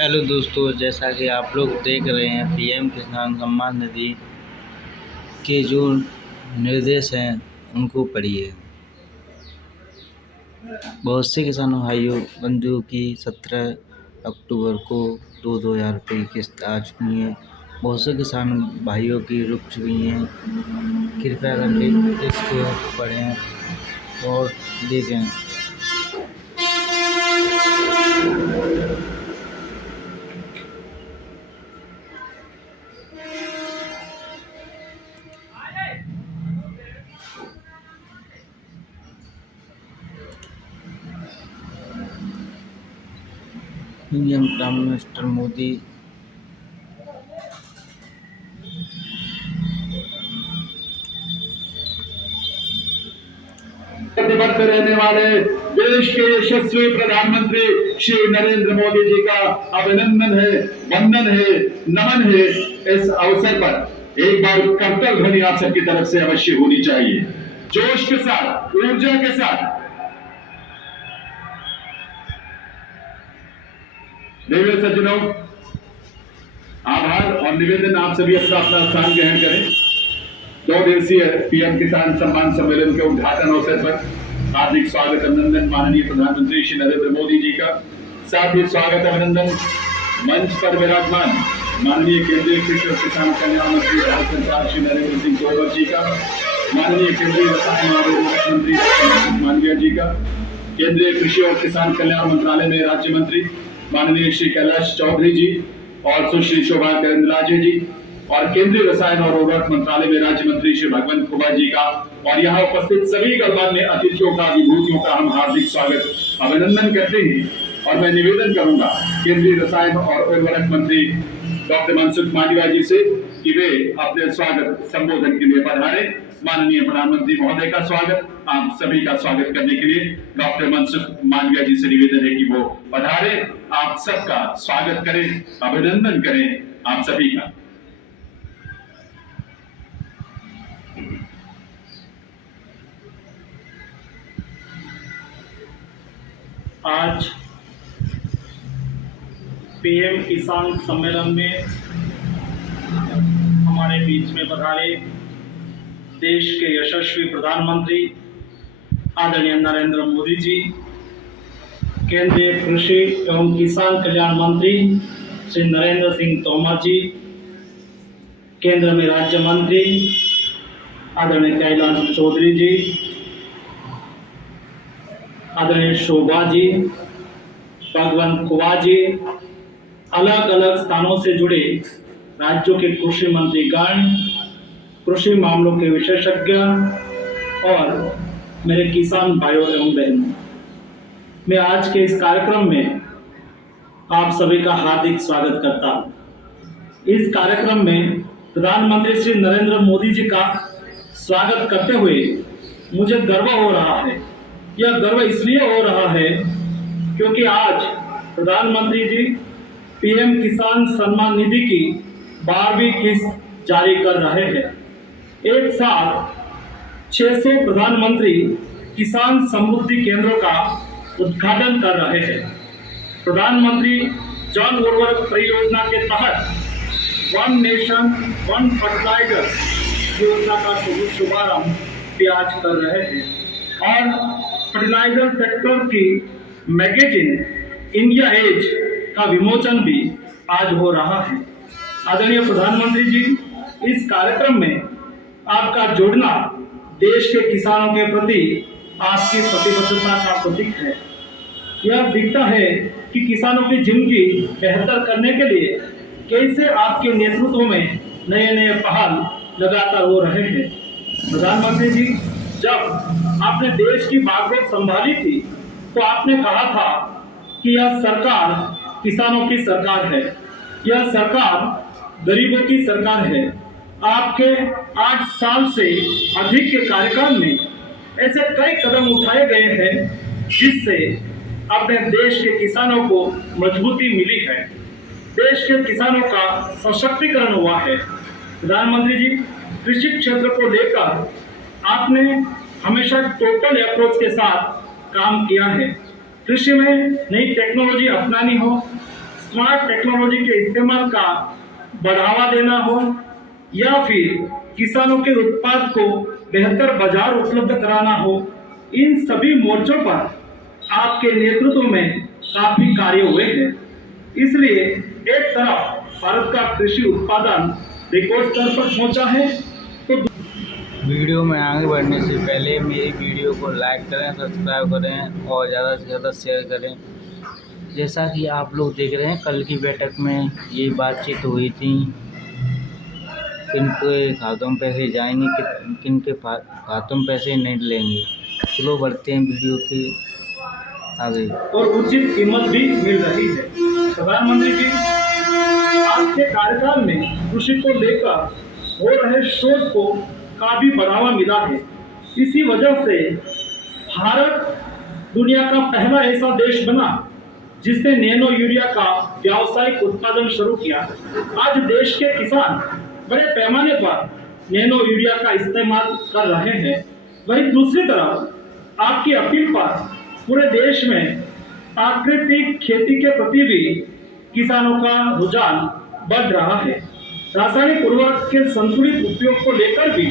Hello दोस्तों, जैसा कि आप लोग देख रहे हैं पीएम किसान सम्मान निधि के जो निर्देश हैं उनको पढ़िए। बहुत से किसानों भाइयों बंधुओं की 17 अक्टूबर को 2,000 रुपये की किस्त आ चुकी है। बहुत से किसान भाइयों की रुक चुकी हैं। कृपया करके इसको पढ़ें और देखें। पीएम प्राइम मिनिस्टर मोदी प्रतिबद्ध रहने वाले देश के यशस्वी प्रधानमंत्री श्री नरेंद्र मोदी जी का अभिनंदन है, वंदन है, नमन है। इस अवसर पर एक बार कर्तव्य ध्वनि आप सबकी तरफ से अवश्य होनी चाहिए, जोश के साथ, ऊर्जा के साथ। देवी सज्जनों, आभार और निवेदन, आप सभी अपना अपना स्थान ग्रहण करें। 2 दिवसीय पीएम किसान सम्मान सम्मेलन के उद्घाटन अवसर पर हार्दिक स्वागत अभिनंदन माननीय प्रधानमंत्री श्री नरेंद्र मोदी जी का। साथ ही स्वागत अभिनंदन मंच पर विराजमान माननीय केंद्रीय कृषि और किसान कल्याण मंत्री भारत सरकार श्री नरेंद्र सिंह तोमर जी का, माननीय केंद्रीय रसायन और उर्वरक मंत्री मनसुख मांडविया जी का, केंद्रीय कृषि और किसान कल्याण मंत्रालय में राज्य मंत्री माननीय श्री कैलाश चौधरी जी और सुश्री शोभा करंदलाजे जी, और केंद्रीय रसायन और उर्वरक मंत्रालय में राज्य मंत्री श्री भगवंत कुबा जी का, और यहाँ उपस्थित सभी गणमान्य अतिथियों का, विभूतियों का हम हार्दिक स्वागत अभिनंदन करते हैं। और मैं निवेदन करूंगा केंद्रीय रसायन और उर्वरक मंत्री डॉक्टर मनसुख मांडविया जी से कि वे अपने स्वागत संबोधन के लिए पधारे। माननीय प्रधानमंत्री महोदय का स्वागत, आप सभी का स्वागत करने के लिए डॉक्टर मनसुख मांडविया जी से निवेदन है कि वो पधारे, आप सबका स्वागत करें, अभिनंदन करें आप सभी का। आज पीएम किसान सम्मेलन में हमारे बीच में पधारे देश के यशस्वी प्रधानमंत्री आदरणीय नरेंद्र मोदी जी, केंद्रीय कृषि एवं किसान कल्याण मंत्री श्री नरेंद्र सिंह तोमर जी, केंद्र में राज्य मंत्री आदरणीय कैलाश चौधरी जी, आदरणीय शोभा जी, भगवंत कुबा जी, अलग अलग स्थानों से जुड़े राज्यों के कृषि मंत्रीगण, कृषि मामलों के विशेषज्ञ और मेरे किसान भाइयों एवं बहनों, मैं आज के इस कार्यक्रम में आप सभी का हार्दिक स्वागत करता हूं। इस कार्यक्रम में प्रधानमंत्री श्री नरेंद्र मोदी जी का स्वागत करते हुए मुझे गर्व हो रहा है। यह गर्व इसलिए हो रहा है क्योंकि आज प्रधानमंत्री जी पीएम किसान सम्मान निधि की 12वीं किस्त जारी कर रहे हैं। एक साथ 600 प्रधानमंत्री किसान समृद्धि केंद्रों का उद्घाटन कर रहे हैं। प्रधानमंत्री जन उर्वरक परियोजना के तहत वन नेशन वन फर्टिलाइजर्स योजना का शुभारंभ भी आज कर रहे हैं और फर्टिलाइजर सेक्टर की मैगजीन इंडिया एज का विमोचन भी आज हो रहा है। आदरणीय प्रधानमंत्री जी, इस कार्यक्रम में आपका जुड़ना देश के किसानों के प्रति आपकी प्रतिबद्धता का प्रतीक है। यह दिखता है कि किसानों की जिंदगी बेहतर करने के लिए कैसे आपके नेतृत्व में नए नए पहल लगातार हो रहे हैं। प्रधानमंत्री जी, जब आपने देश की बागडोर संभाली थी तो आपने कहा था कि यह सरकार किसानों की सरकार है, यह सरकार गरीबों की सरकार है। आपके 8 साल से अधिक के कार्यकाल में ऐसे कई कदम उठाए गए हैं जिससे अपने देश के किसानों को मजबूती मिली है, देश के किसानों का सशक्तिकरण हुआ है। प्रधानमंत्री जी, कृषि क्षेत्र को लेकर आपने हमेशा टोटल अप्रोच के साथ काम किया है। कृषि में नई टेक्नोलॉजी अपनानी हो, स्मार्ट टेक्नोलॉजी के इस्तेमाल का बढ़ावा देना हो या फिर किसानों के उत्पाद को बेहतर बाजार उपलब्ध कराना हो, इन सभी मोर्चों पर आपके नेतृत्व में काफी कार्य हुए हैं। इसलिए एक तरफ भारत का कृषि उत्पादन रिकॉर्ड स्तर पर पहुंचा है, तो वीडियो में आगे बढ़ने से पहले मेरी वीडियो को लाइक करें, सब्सक्राइब करें और ज़्यादा से ज़्यादा शेयर करें। जैसा कि आप लोग देख रहे हैं, कल की बैठक में ये बातचीत हुई थी, किनके खातों में पैसे जाएंगे, किनके खातों में पैसे नहीं लेंगे। चलो बढ़ते हैं वीडियो के आगे। और उचित कीमत भी मिल रही है। प्रधानमंत्री जी, आपके कार्यकाल में कृषि को लेकर हो रहे शोध को काफी बढ़ावा मिला है। इसी वजह से भारत दुनिया का पहला ऐसा देश बना जिसने नैनो यूरिया का व्यावसायिक उत्पादन शुरू किया। आज देश के किसान बड़े पैमाने पर नैनो यूरिया का इस्तेमाल कर रहे हैं। वहीं दूसरी तरफ आपकी अपील पर पूरे देश में प्राकृतिक खेती के प्रति भी किसानों का रुझान बढ़ रहा है। रासायनिक उर्वरक के संतुलित उपयोग को लेकर भी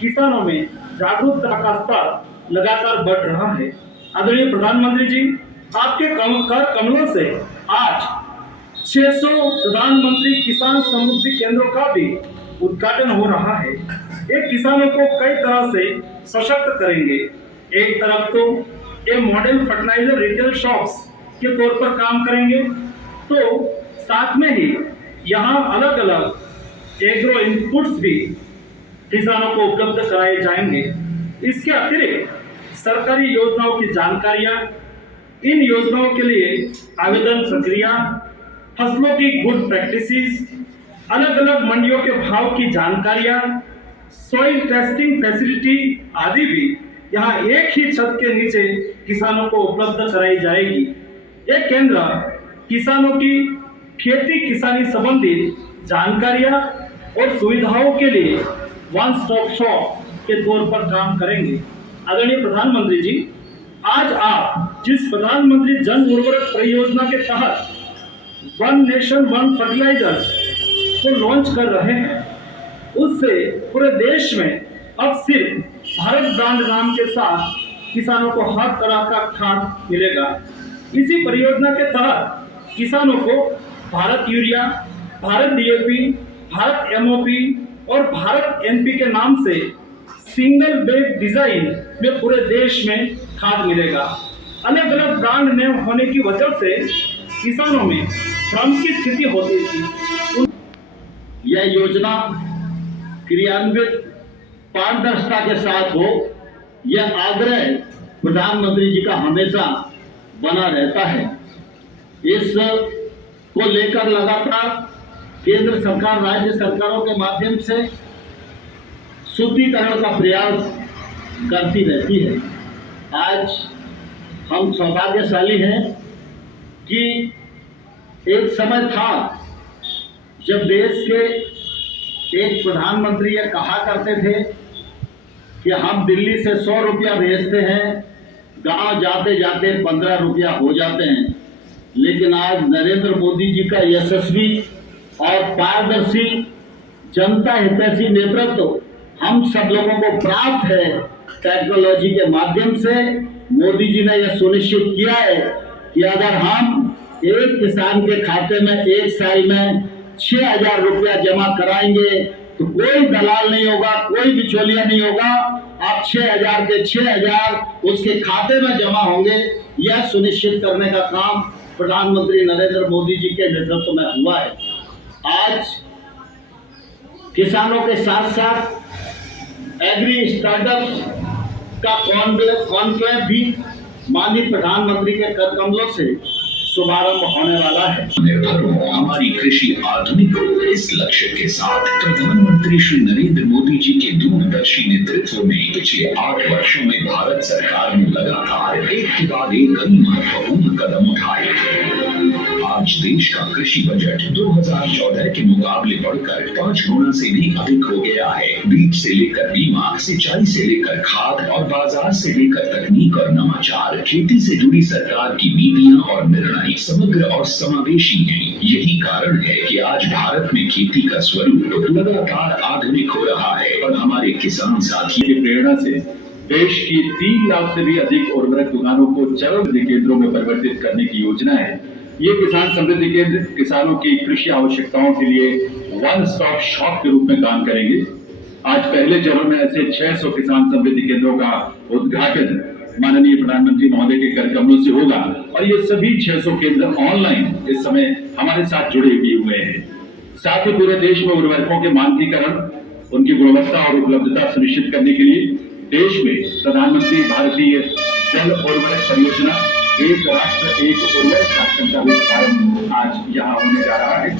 किसानों में जागरूकता का स्तर लगातार बढ़ रहा है। आदरणीय प्रधानमंत्री जी, आपके कर कमलों से आज 600 प्रधानमंत्री किसान समृद्धि केंद्रों का भी उद्घाटन हो रहा है। ये किसानों को कई तरह से सशक्त करेंगे। एक तरफ तो ये मॉडल फर्टिलाइजर रिटेल शॉप्स के तौर पर काम करेंगे, तो साथ में ही यहाँ अलग अलग एग्रो इनपुट्स भी किसानों को उपलब्ध कराए जाएंगे। इसके अतिरिक्त सरकारी योजनाओं की जानकारियाँ, इन योजनाओं के लिए आवेदन प्रक्रिया, फसलों की गुड प्रैक्टिसेस, अलग अलग मंडियों के भाव की जानकारियाँ, सॉइल टेस्टिंग फैसिलिटी आदि भी यहाँ एक ही छत के नीचे किसानों को उपलब्ध कराई जाएगी। ये केंद्र किसानों की खेती किसानी संबंधित जानकारियाँ और सुविधाओं के लिए वन स्टॉप शॉप के तौर पर काम करेंगे। आदरणीय प्रधानमंत्री जी, आज आप जिस प्रधानमंत्री जन उर्वरक परियोजना के तहत वन नेशन वन फर्टिलाइजर्स को लॉन्च कर रहे हैं, उससे पूरे देश में अब सिर्फ भारत ब्रांड नाम के साथ किसानों को हर तरह का खाद मिलेगा। इसी परियोजना के तहत किसानों को Bharat urea, Bharat DAP, Bharat MOP और भारत एनपी के नाम से सिंगल बैग डिजाइन में पूरे देश में खाद मिलेगा। अलग अलग ब्रांड नेम होने की वजह से किसानों में भ्रम की स्थिति होती थी। यह योजना क्रियान्वित पारदर्शिता के साथ हो, यह आग्रह प्रधानमंत्री जी का हमेशा बना रहता है। इस को लेकर लगातार केंद्र सरकार राज्य सरकारों के माध्यम से शुद्धिकरण का प्रयास करती रहती है। आज हम सौभाग्यशाली हैं कि एक समय था जब देश के एक प्रधानमंत्री यह कहा करते थे कि हम दिल्ली से 100 रुपया भेजते हैं, गांव जाते जाते 15 रुपया हो जाते हैं। लेकिन आज नरेंद्र मोदी जी का यशस्वी और पारदर्शी जनता हितैषी नेतृत्व हम सब लोगों को प्राप्त है। टेक्नोलॉजी के माध्यम से मोदी जी ने यह सुनिश्चित किया है कि अगर हम एक किसान के खाते में एक साल में 6,000 रुपया जमा कराएंगे तो कोई दलाल नहीं होगा, कोई बिचौलिया नहीं होगा। आप 6,000 के 6,000 उसके खाते में जमा होंगे। यह सुनिश्चित करने का काम प्रधानमंत्री नरेंद्र मोदी जी के नेतृत्व में हुआ है। आज किसानों के साथ साथ एग्री स्टार्टअप्स का कॉन्क्लेव भी माननीय प्रधानमंत्री के कर कमलों से शुभारंभ होने वाला है। निर्भर हो हमारी कृषि आधुनिक हो, इस लक्ष्य के साथ प्रधानमंत्री श्री नरेंद्र मोदी जी के दूरदर्शी नेतृत्व में पिछले 8 वर्षों में भारत सरकार ने लगातार एक के बाद एक कई महत्वपूर्ण कदम उठाए। आज आज देश का कृषि बजट 2014 के मुकाबले बढ़कर 5 गुना से भी अधिक हो गया है। बीज से लेकर बीमा, सिंचाई से लेकर खाद और बाजार से लेकर तकनीक और नवाचार, खेती से जुड़ी सरकार की नीतियां और निर्णय समग्र और समावेशी हैं। यही कारण है कि आज भारत में खेती का स्वरूप लगातार आधुनिक हो रहा है और हमारे किसान साथियों की प्रेरणा से देश की 3 लाख से भी अधिक उर्वरक दुकानों को चरण केंद्रों में परिवर्तित करने की योजना है। ये किसान समृद्धि केंद्र किसानों की कृषि आवश्यकताओं के लिए वन स्टॉप शॉप के रूप में काम करेंगे। आज पहले चरण में ऐसे 600 किसान समृद्धि केंद्रों का उद्घाटन माननीय प्रधानमंत्री महोदय के कर कमलों से होगा और ये सभी 600 केंद्र ऑनलाइन इस समय हमारे साथ जुड़े भी हुए हैं। साथ ही पूरे देश में उर्वरकों के मानकीकरण, उनकी गुणवत्ता और उपलब्धता सुनिश्चित करने के लिए देश में प्रधानमंत्री भारतीय जल उर्वरक परियोजना एक राष्ट्र एक उर्वरक कार्यक्रम का भी शुभारंभ आज यहाँ होने जा रहा है।